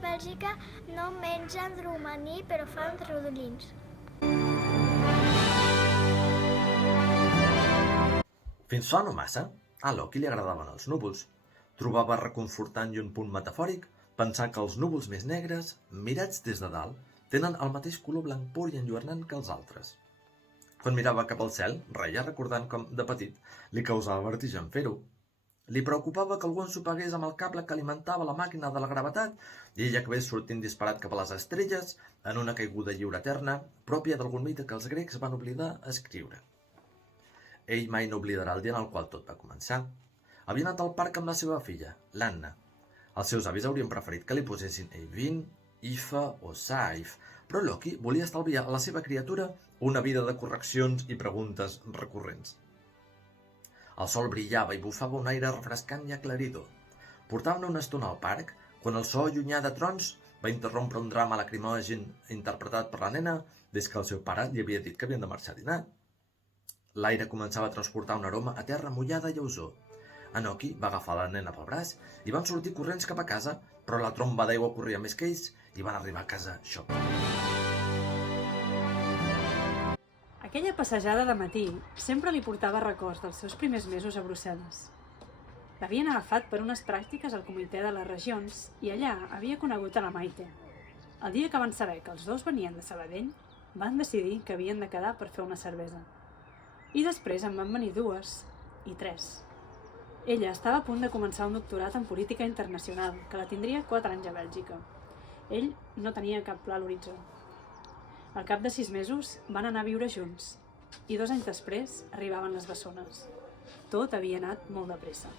a Bèlgica no mengen romaní, però fan rodolins. Fins fa no massa, a Loki li agradaven els núvols. Trobava reconfortant i un punt metafòric pensar que els núvols més negres, mirats des de dalt, tenen el mateix color blanc pur i enlluernant que els altres. Quan mirava cap al cel, reia recordant com, de petit, li causava vertigen fer-ho. Li preocupava que algú ensopegués amb el cable que alimentava la màquina de la gravetat i ell acabés sortint disparat cap a les estrelles en una caiguda lliure eterna, pròpia d'algun mite que els grecs van oblidar escriure. Ell mai no oblidarà el dia en el qual tot va començar. Havia anat al parc amb la seva filla, l'Anna. Els seus avis haurien preferit que li posessin Eivind, Ifa o Saif, però Loki volia estalviar a la seva criatura una vida de correccions i preguntes recurrents. El sol brillava i bufava un aire refrescant i aclaridor. Portaven una estona al parc quan el so llunyà de trons va interrompre un drama lacrimogen interpretat per la nena des que el seu pare li havia dit que havien de marxar a dinar. L'aire començava a transportar una aroma a terra mullada i llausor. En Loki va agafar la nena pel braç i van sortir corrents cap a casa, però la tromba d'aigua corria més que ells i van arribar a casa xopant. Aquella passejada de matí sempre li portava records dels seus primers mesos a Brussel·les. L'havien agafat per unes pràctiques al comitè de les regions i allà havia conegut a la Maite. El dia que van saber que els dos venien de Sabadell, van decidir que havien de quedar per fer una cervesa. I després en van venir 2 i 3. Ella estava a punt de començar un doctorat en política internacional, que la tindria 4 anys a Bèlgica. Ell no tenia cap pla a l'horitzó. Al cap de 6 mesos van anar a viure junts i 2 anys després arribaven les bessones. Tot havia anat molt de pressa.